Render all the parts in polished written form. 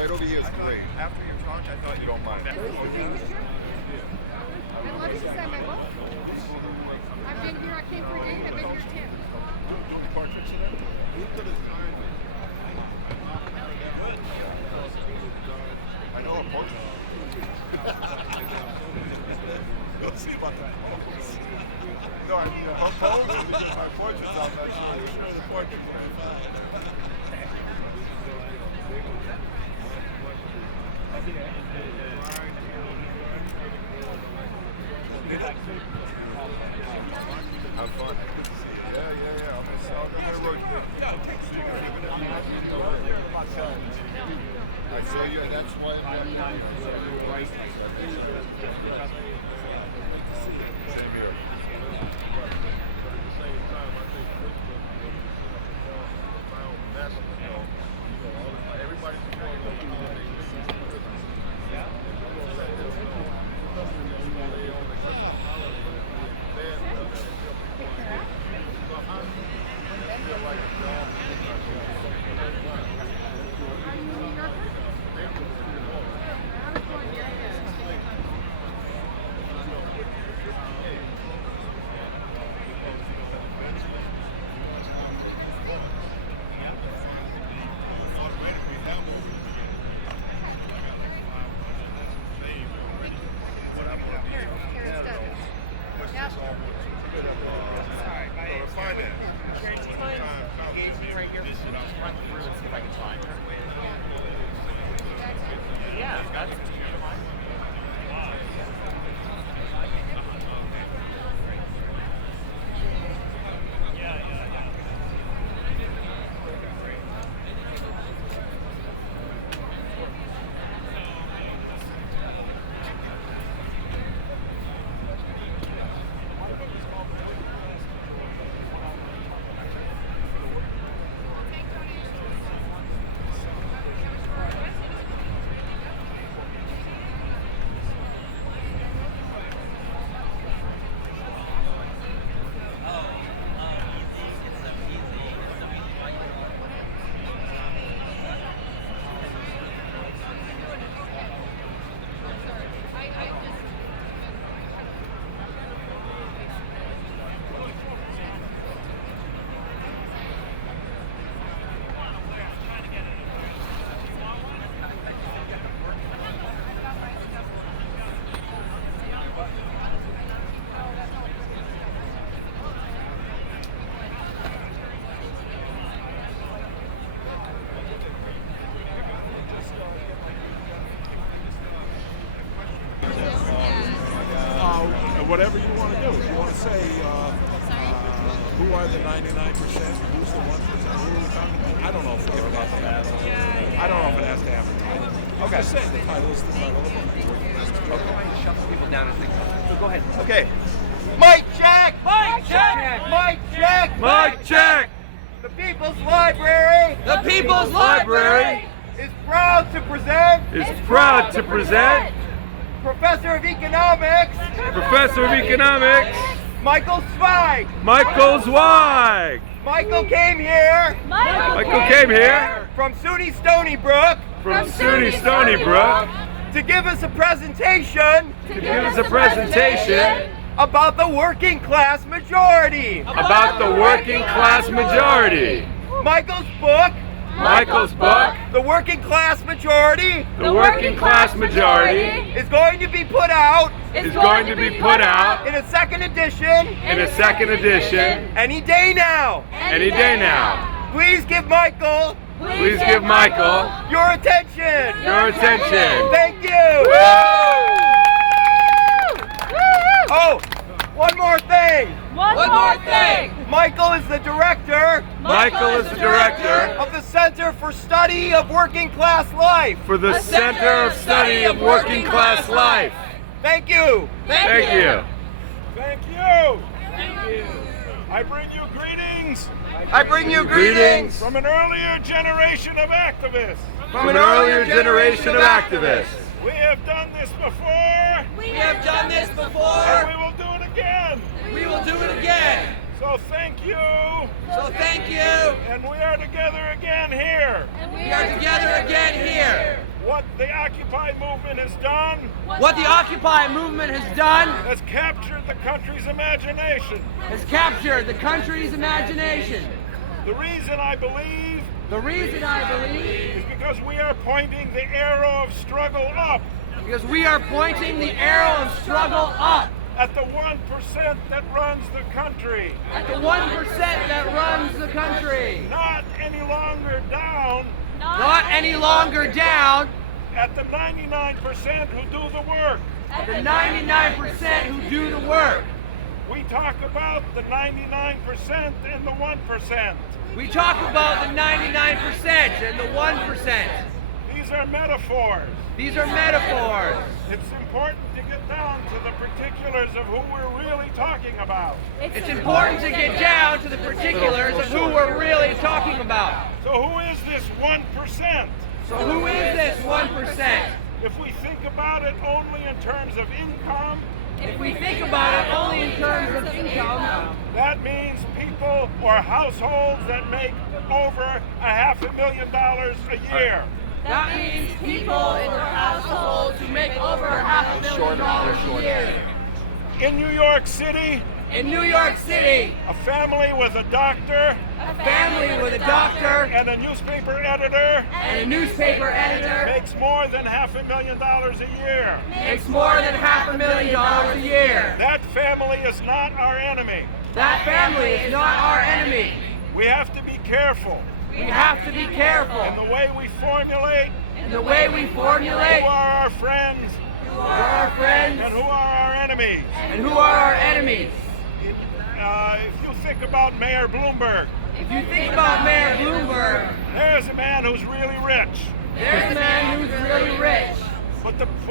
Right over here is great. After your talk, I thought you don't mind. I'd love to sign my book. I've been here, I came for a day, and I've been here 10. Doing the portraits of them? I know a portrait. We'll see about the pose. No, I mean, her pose, my portrait's out there. I'm sure the portrait's very fine. Have fun. Good to see you. Yeah. I'm gonna work. I saw you, and that's why I'm Same here. Everybody's whatever you want to do. If you want to say who are the 99%, who's the 1%, who are we talking about? I don't know if we care about that. I don't know if it has to happen. Okay. Just say the title is the title of the book. Okay. Shut people down and think. So go ahead. Okay. Mic check! Mic check! Mic check! Mic check! The People's Library! The People's Library is proud to present Professor of Economics Michael Zweig. Michael Zweig. Michael came here from SUNY Stony Brook to give us a presentation about the working class majority. Michael's book, The Working Class Majority, is going to be put out in a second edition any day now. Please give Michael your attention. Thank you. Oh, one more thing. Michael is the director of the Center for Study of Working Class Life. Thank you. Thank you. I bring you greetings From an earlier generation of activists. We have done this before. And we will do it again. So thank you. And we are together again here. what the Occupy movement has done What the Occupy movement has done has captured the country's imagination. has captured the country's imagination. The reason I believe The reason I believe is because we are pointing the arrow of struggle up because we are pointing the arrow of struggle up at the 1% that runs the country, at the 1% that runs the country, not any longer down not any longer down at the 99% who do the work. at the 99% who do the work. We talk about the 99% and the 1%. We talk about the 99% and the 1%. These are metaphors. These are metaphors. It's important to get down to the particulars of who we're really talking about. It's important to get down to the particulars of who we're really talking about. So who is this 1%? So who is this 1%? If we think about it only in terms of income, If we think about it only in terms of income, that means people or households that make over $500,000 a year. that means people in their households who make over $500,000 a year. In New York City, In New York City, a family with a doctor a family with a doctor and a newspaper editor and a newspaper editor makes more than $500,000 a year. makes more than $500,000 a year. That family is not our enemy. That family is not our enemy. We have to be careful We have to be careful in the way we formulate in the way we formulate who are our friends who are our friends and who are our enemies. and who are our enemies. If you think about Mayor Bloomberg, If you think about Mayor Bloomberg, there's a man who's really rich. there's a man who's really rich.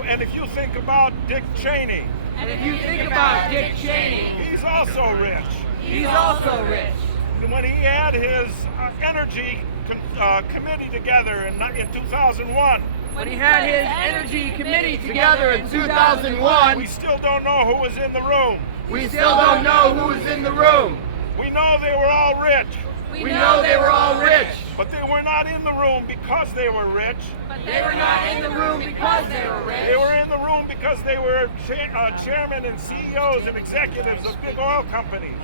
And if you think about Dick Cheney, And if you think about Dick Cheney, he's also rich. he's also rich. When he had his energy committee together in 2001, When he had his energy committee together in 2001, we still don't know who was in the room. we still don't know who was in the room. We know they were all rich, We know they were all rich, but they were not in the room because they were rich. they were not in the room because they were They rich. were in the room because they were chairmen and CEOs and executives of big oil companies.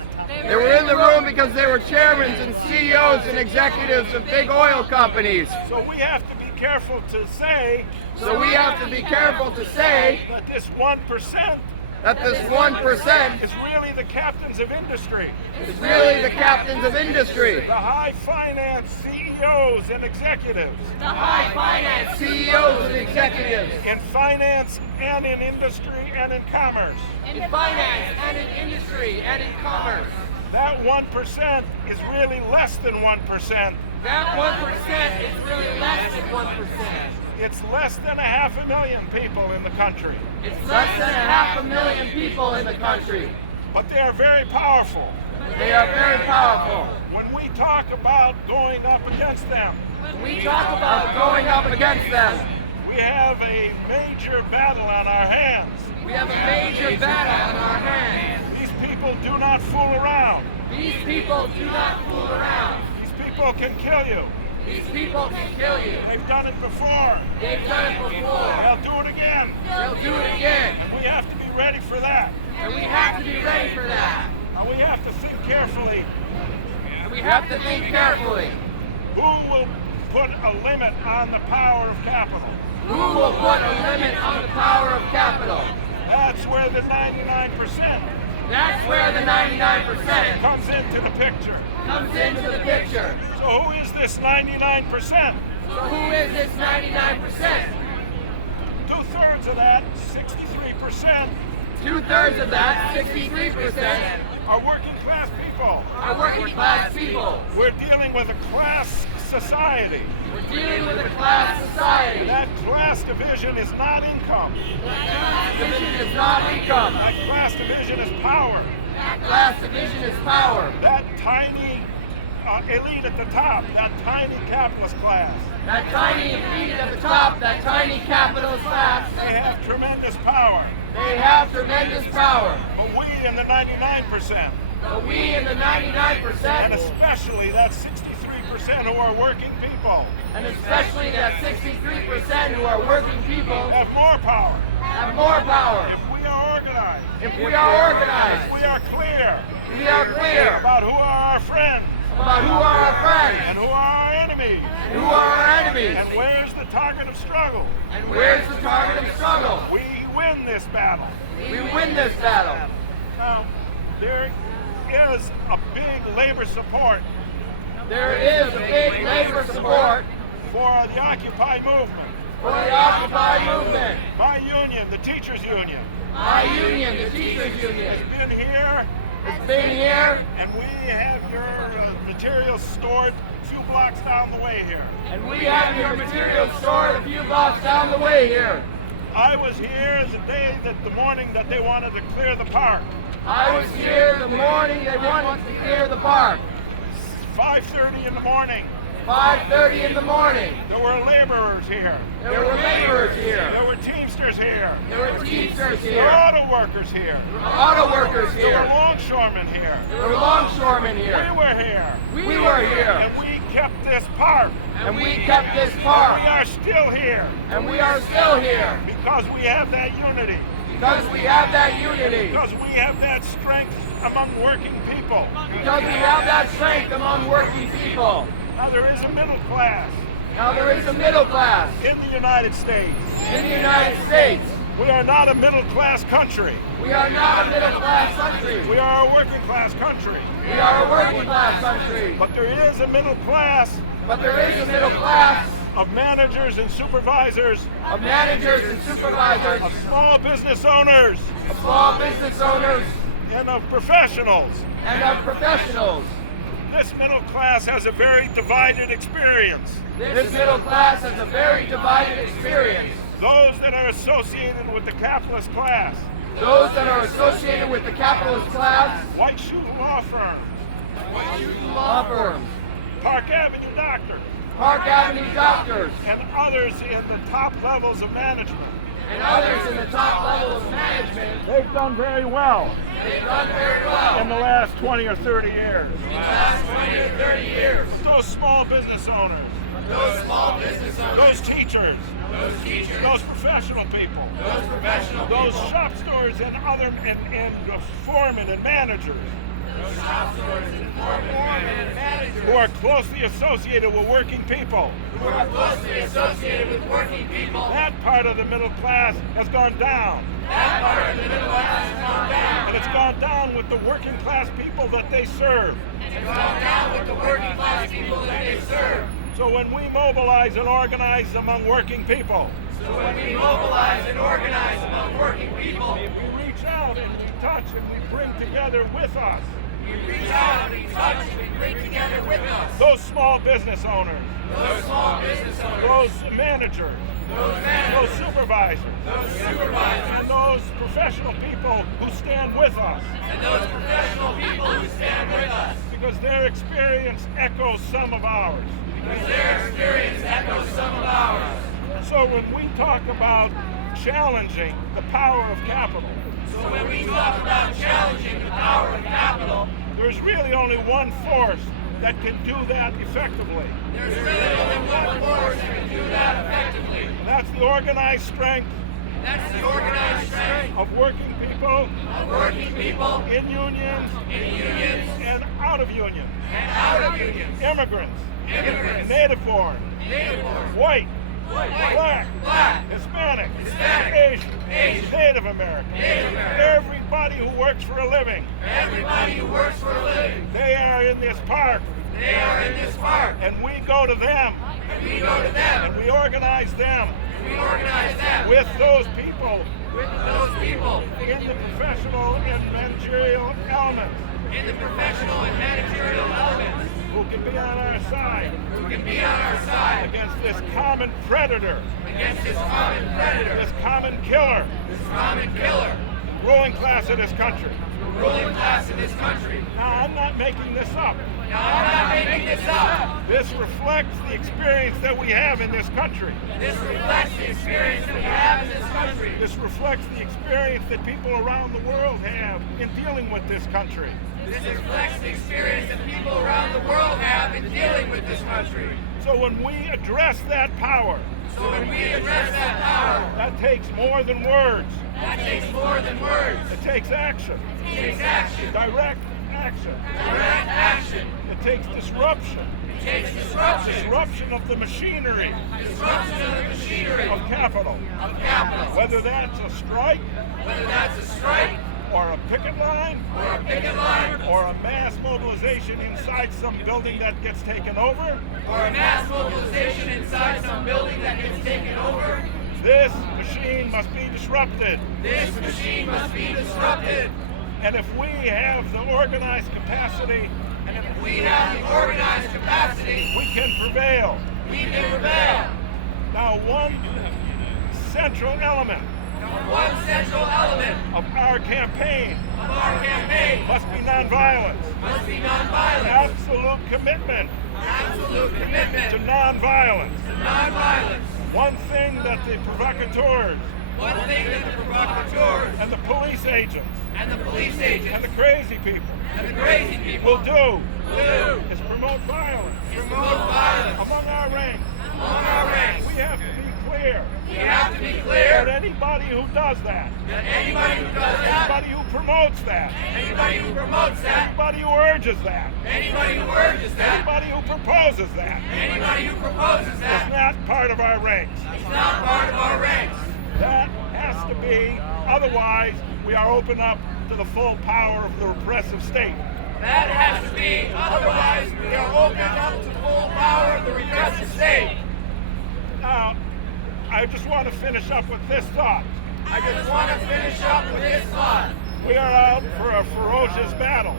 They were in the room because they were chairmen and CEOs and executives of big oil companies. So we have to be careful to say So we have to be careful to say that this 1% that this 1% is really the captains of industry, is really the captains of industry, the high finance CEOs and executives The high finance CEOs and executives in finance and in industry and in commerce. in finance and in industry and in commerce. That 1% is really less than 1%. That 1% is really less than 1%. It's less than 500,000 people in the country, It's less than 500,000 people in the country. but they are very powerful. They are very powerful. When we talk about going up against them, We talk about Going up against them, we have a major battle on our hands. we have a major battle on our hands. These people do not fool around. These people do not fool around. These people can kill you. These people can kill you. They've done it before. They've done it before. They'll do it again. They'll do it again. We have to be ready for that. And we have to be ready for that. And we have to think carefully. And we have to think carefully. Who will put a limit on the power of capital? Who will put a limit on the power of capital? That's where the 99% That's where the 99% comes into the picture. comes into the picture. So who is this 99%? So who is this 99%? 2/3 of that, 63%, 2/3 of that, 63%, are working class people. are working class people. We're dealing with a class society. We're dealing with a class society. That class division is not income. Class division is not income. That class division is power. Class division is power. That tiny elite at the top, that tiny capitalist class, That tiny elite at the top, that tiny capitalist class, they have tremendous power. they have tremendous power. But we in the 99%, But we in the 99%, and especially that 63% 63% who are working people and especially that 63% who are working people have more power. have more power. If we are organized, If we are organized, we are clear we are clear about who are our friends about who are our friends and who are our enemies, and who are our enemies, and where's the target of struggle. and where's the target of struggle. We win this battle. We win this battle. Now, there is a big labor support There is a big labor support for the Occupy movement. for the Occupy movement. My union, the teachers union, My union, the teachers union, been here, has been here, and we have your materials stored a few blocks down the way here. and we have your materials stored a few blocks down the way here. I was here the morning that they wanted to clear the park. I was here the morning they wanted to clear the park. 5:30 in the morning. 5:30 in the morning. There were laborers here. There were laborers here. There were teamsters here. There were teachers There were here. auto workers here. Auto workers There were here. longshoremen here. There were longshoremen We here. were here. We were here. And we kept this park. And we kept this We park. are still here And we are still here. because we have that unity. Because we have that unity. Because we have that strength among working people. Because we have that strength among working people. Now there is a middle class Now there is a middle class in the United States. in the United States. We are not a middle class country. We are not a middle class country. We are a working class country. We are a working class country. But there is a middle class But there is a middle class of managers and supervisors, of managers and supervisors, of small business owners, of small business owners, and of professionals. and of professionals. This middle class has a very divided experience. This middle class has a very divided experience. Those that are associated with the capitalist class, Those that are associated with the capitalist class, white shoe law firms, law firms, Park Avenue doctors, Park Avenue doctors, and others in the top levels of management. and others in the top levels of management, They've done very well they've done very in well the last 20 or 30 years. in the last 20 or 30 years. Those small business owners, Those small business owners, those teachers, those professional people, those professional those people, shop stores and other and foremen and managers those shop stores and foremen and managers who are closely associated with working people. who are closely associated with working people. That part of the middle class has gone down. That part of the middle class has gone down. And it's gone down with the working class people that they serve. It's gone down with the working class people that they serve. So when we mobilize and organize among working people, So when we mobilize and organize among working people, we reach out and we touch and we bring together with us we reach out and we touch and we bring together with us those small business owners, those small business owners, those managers, those supervisors, those supervisors, and those professional people who stand with us and those professional people who stand with us. because their experience echoes some of ours. Because their experience echoes some of ours. So when we talk about challenging the power of capital, So when we talk about challenging the power of capital, there's really only one force that can do that effectively. there's really only one force that can do that effectively. And that's the organized strength That's the organized strength of working people of working people in unions in unions and out of unions, and out of unions. immigrants, Immigrants, native born, native-born, white, white, black, Hispanic, Asian, Native American, everybody who works for a living. everybody who works for a living. They are in this park, They are in this park, and we go to them, and we go to them, and we organize them and we organize them with those people with those people in the professional and managerial elements in the professional and managerial elements who can be on our side who can be on our side against this common predator, against this common predator, this common killer, this common killer, ruling class of this country. the ruling class in this country. Now, I'm not making this up. No, I'm not making this up. This reflects the experience that we have in this country. This reflects the experience that we have in this country. This reflects the experience that people around the world have in dealing with this country. This reflects the experience that people around the world have in dealing with this country. So when we address that power, that takes more than words. That takes more than words. It takes action. It takes action. Direct action. Direct action. It takes disruption. It takes disruption. Disruption of the machinery. Disruption of the machinery. Of capital. Of capital. Whether that's a strike. Whether that's a strike. Or a picket line. Or a picket line. Or a mass mobilization inside some building that gets taken over. Or a mass mobilization inside some building that gets taken over. This machine must be disrupted. This machine must be disrupted. And if we have the organized capacity, we can prevail. We can prevail. Now, one central element of our campaign must be nonviolence. Absolute commitment to nonviolence. One thing that the provocateurs and the police agents and the crazy people will do is promote violence among our ranks. We have to be clear. That anybody who does that, anybody who promotes that, anybody who urges that, anybody who proposes that, is not part of our ranks. That has to be, otherwise we are open up to the full power of the repressive state. That has to be, otherwise we are open up to full power of the repressive state. Now, I just want to finish up with this thought. We are out for a ferocious battle.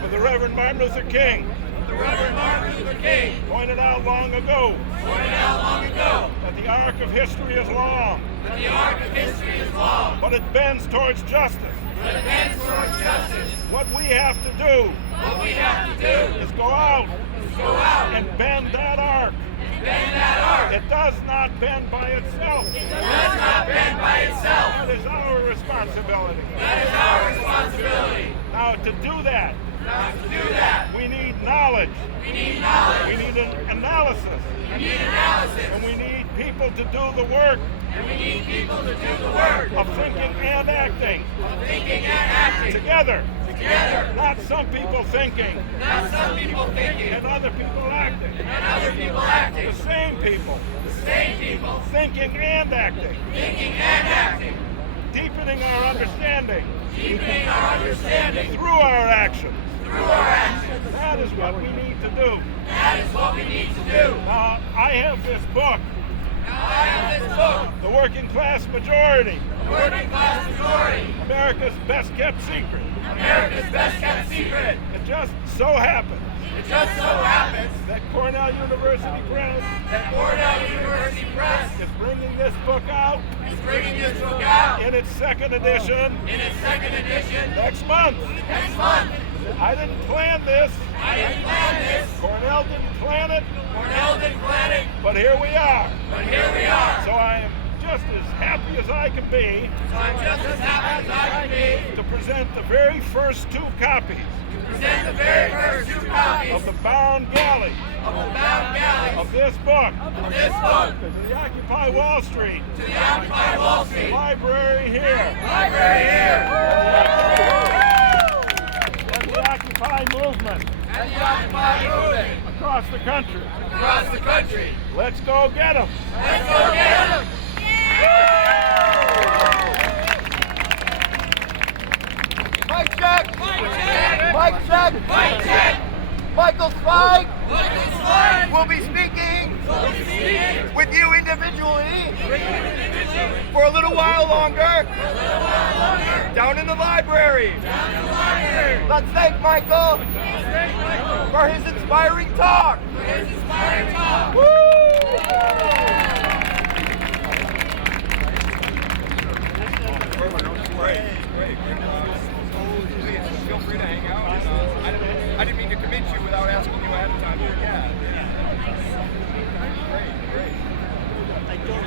For the Reverend Martin Luther King. Pointed out long ago. That the arc of history is long. But it bends towards justice. What we have to do is go out and bend that arc. It does not bend by itself. That is our responsibility. Now, to do that, we need knowledge. We need an analysis. And we need people to do the work of thinking and acting. Together. Not some people thinking. And other people acting. The same people. Thinking and acting. Deepening our understanding. Through our actions. That is what we need to do. Now, I have this book. The Working Class Majority. America's Best Kept Secret. It just so happens that Cornell University Press is bringing this book out in its second edition next month. I didn't plan this. Cornell didn't plan it. But here we are. So I am just as happy as I can be to present the very first two copies of the bound galley of this book to the Occupy Wall Street library here and the Occupy movement across the country. Let's go get them. Mic check! Mic check! Michael Zweig will be speaking with you individually for a little while longer down in the library. Let's thank Michael for his inspiring talk. Great. Feel free to hang out.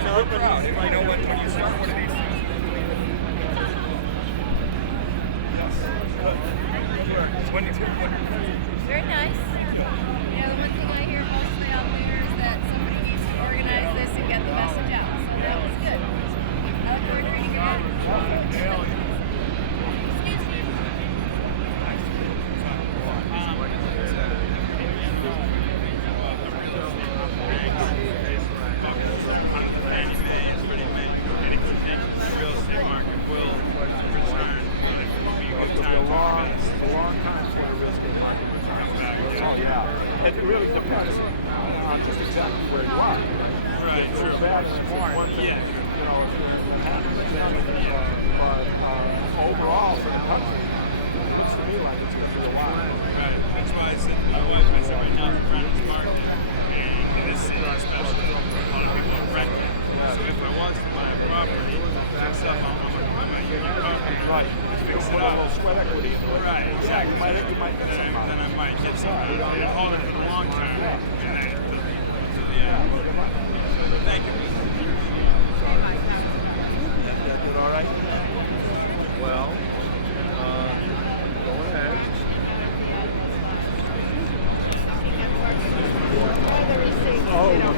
So proud. You know when you start one of these things. Very nice. You know, the one thing I hear mostly out there is that somebody needs to organize this and get the message out. So that was good. I look forward to reading your article. Excuse me. It's a long time for the real estate market returns. Oh yeah, it really depends on just exactly where you are. Right, If true. you're bad and smart, one thing, you know, if you're happy with them, but overall for the country, it looks to me like it's going to be a while. Right. That's why I said to my wife, I said right now the Brennan's market and this city especially, a lot of people are renting. So if I was to buy a property, fix up on my union property, Right. fix Put it a up. little sweat equity into it. Right, exactly. You might get Then some. I might get some out of it and hold it for the long term. And then to the end. Thank you. That did all right? Well, go ahead. Oh, no.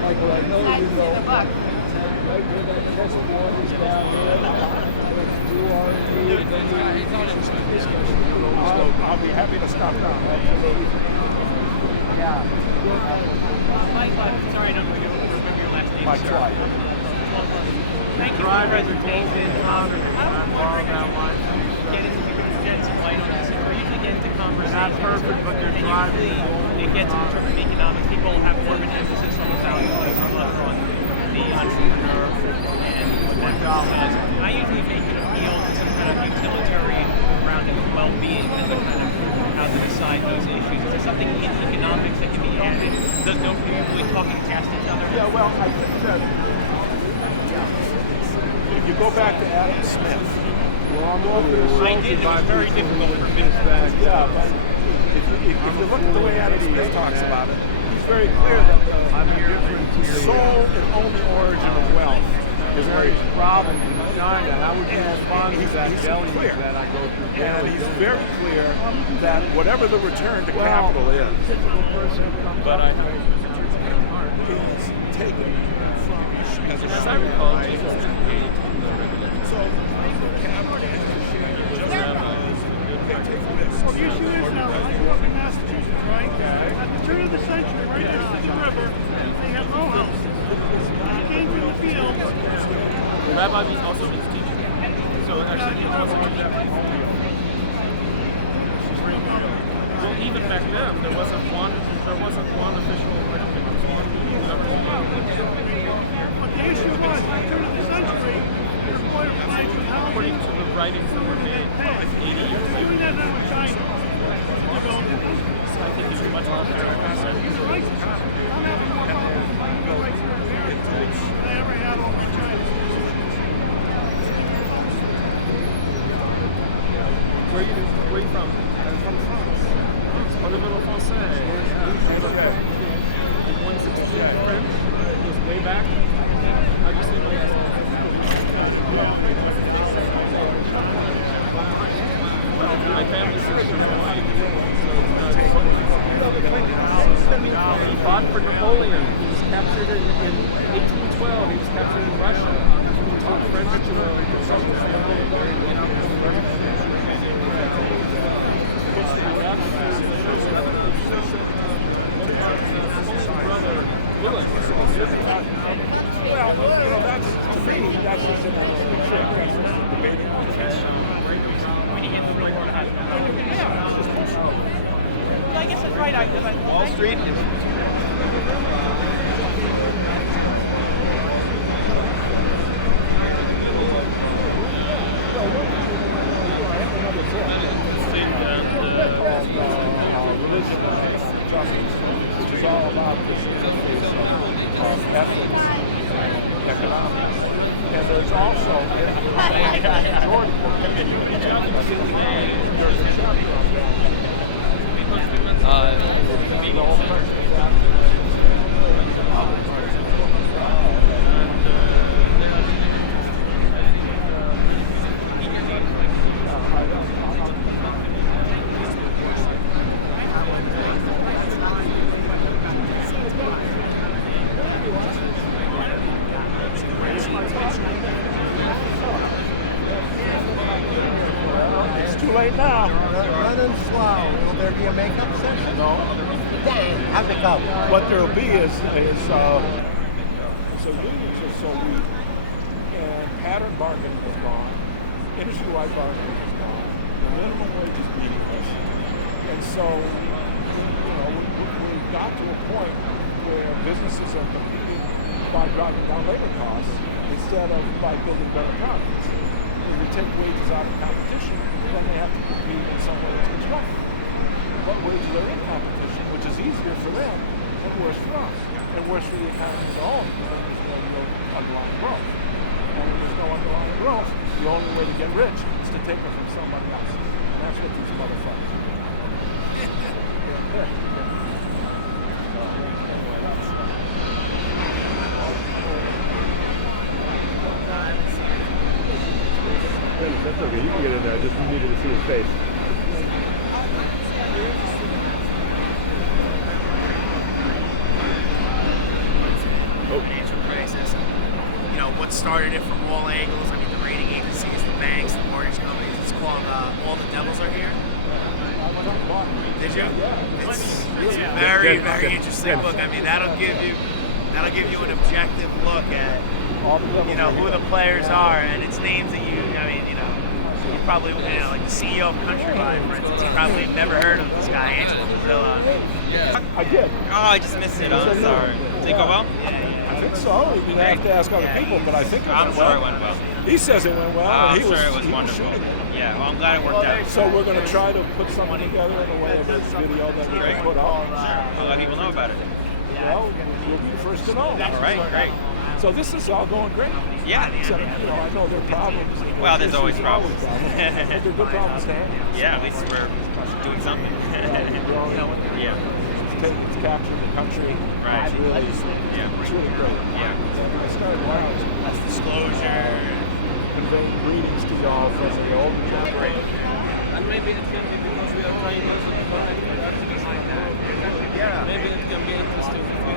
Michael, I know you know The book. right where that chessboard is down there. You are indeed I'll be happy to stop down. Yeah. Sorry, I don't remember your last name, My sir. tribe. Thank you for the presentation. I was wondering if you could get shed some light on this. We usually get into conversation. Not perfect, but they're driving. Usually it gets into terms of economics. People have more of an emphasis on the value on the entrepreneur and what that does. I usually make it appeal to some kind of utilitarian grounding of well-being as a kind of how to decide these issues. Is there something in economics that can be added? Does no people talking past each other? Yeah, well, I think that if you go back to Adam Smith, I did. It was very difficult for me. yeah, but if you look at the way Adam Smith talks about it, he's very clear that the sole and only origin of wealth is wage. Problems in China. How would you respond to He's that clear. deluge that I go through? And he's very clear that whatever the return to capital is, Typical person comes but up I is taken from as a As I recall, So capital has to share Well, the issue is now, I grew up in Massachusetts, right? At the turn of the century, right next to the river, they had row houses. You came from the field. Rabbi also means teacher. So actually, it also means that. Well, even back then, there wasn't one official argument. But the issue was, at the turn of the century, the employer provides with housing. According to the writings that were made 80 years ago, Doing that now in China. Developing countries. I think it's much more fair. Human rights. I'm having more problems with human rights in America than I ever had over in China. Where are you from? I'm from France. Oh, le little français. Yeah. 160 French. It was way back. I just didn't know my family's from Hawaii. He fought for Napoleon. He was captured in 1812. He was captured in Russia. He taught French to a social family. Well, you know, that's, to me, that's just an trick. That's just a debating contest. We didn't get the real world. Well, I guess that's right. Wall Street is. Religion and justice, which is all about this interface of ethics and economics. And there's also, Jordan, there's a chapter on that. The whole question is that. It's too late now. Running slow. Will there be a makeup session? No. Dang, how'd it go? What there'll be is so unions are so weak, and pattern bargaining is gone, industry-wide bargaining is gone, the minimum wage is meaningless, and so we've got to a point where businesses are competing by driving down labor costs instead of by building better products. If we take wages out of competition, then they have to compete in some way that's constructive. But wages are in competition, which is easier for them and worse for us, and worse for the economy as a whole because there's no real underlying growth. And when there's no underlying growth, the only way to get rich is to take it from somebody else. And that's what these motherfuckers do. That's okay, you can get in there, just needed to see his face. Financial crisis. You know, what started it from all angles. I mean, the rating agencies, the banks, the mortgage companies. It's called All the Devils Are Here. Did you? It's a very, very interesting book. I mean, that'll give you an objective look at, you know, who the players are, and it's names that you probably, like the CEO of Countrywide, for instance, you probably have never heard of this guy, Angelo Mazzillo. I did. Oh, I just missed it. I'm sorry. Did it go well? I think so. You have to ask other people, but I think it went I'm sure it went well. He says it went well. I'm and sure it was wonderful. Yeah, well, I'm glad it worked out. So we're going to try to put something together in the way of a video that we can put out. I'll let people know about it. Well, we'll be the first to know. All right, great. So this is all going great. Yeah. Except, I know there are problems. Well, there's always problems. But they're good problems to have. Yeah, at least we're doing something. Yeah. It's capturing the country. Right. It's really great. Yeah. I started wireless. Less disclosure. Conveying greetings to y'all from the old great. And maybe it can be because we are trying also to connect with artists like that. Yeah. Maybe it can be interesting for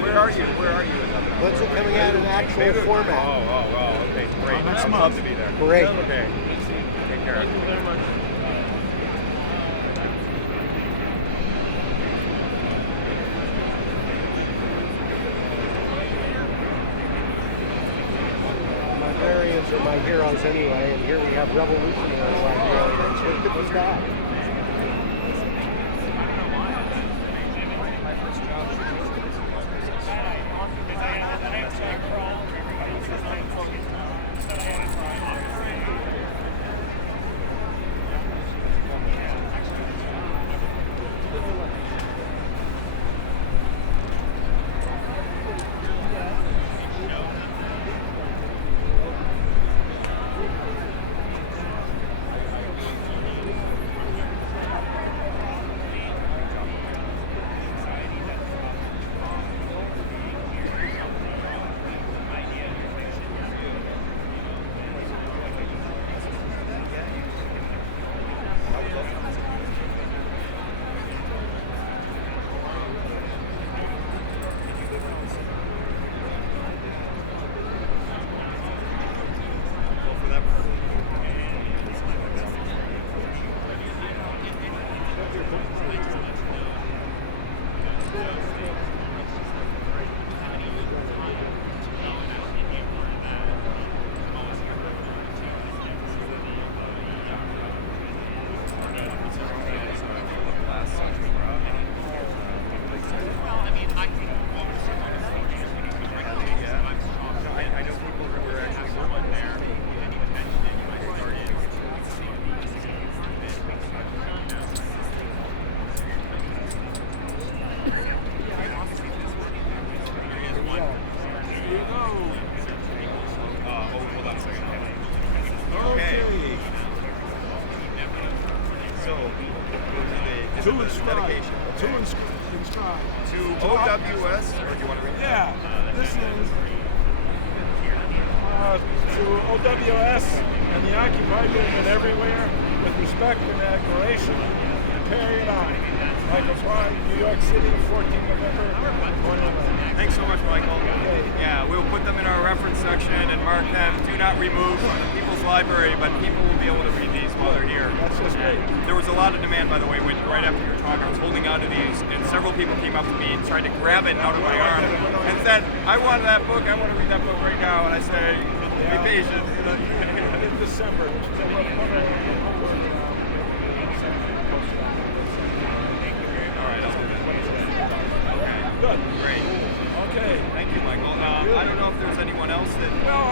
Where are you? When's it coming out in actual format? Oh, okay, great. I'd love to be there. Great. Okay. Take care. Thank you very much. Librarians are my heroes anyway, and here we have revolutionary librarians. Where could we stop? So, this To is the inscribe. dedication. To inscribe. To OWS, or do you want to read that? Yeah, this is to OWS and the occupied movement everywhere with respect and admiration. Carry it on. Michael Zweig, New York City, 14 November, 111. Thanks so much, Michael. Okay. Yeah, we'll put them in our reference section and mark them. Do not remove from the People's Library, but people will be able to read these while they're here. That's just great. There was a lot of demand, by the way, when right after your talk, I was holding on to these, and several people came up to me and tried to grab it out of my arm and said, I want that book, I want to read that book right now. And I say, be patient. In December. Good. Great. Okay. Thank you, Michael. I don't know if there's anyone else that... Well,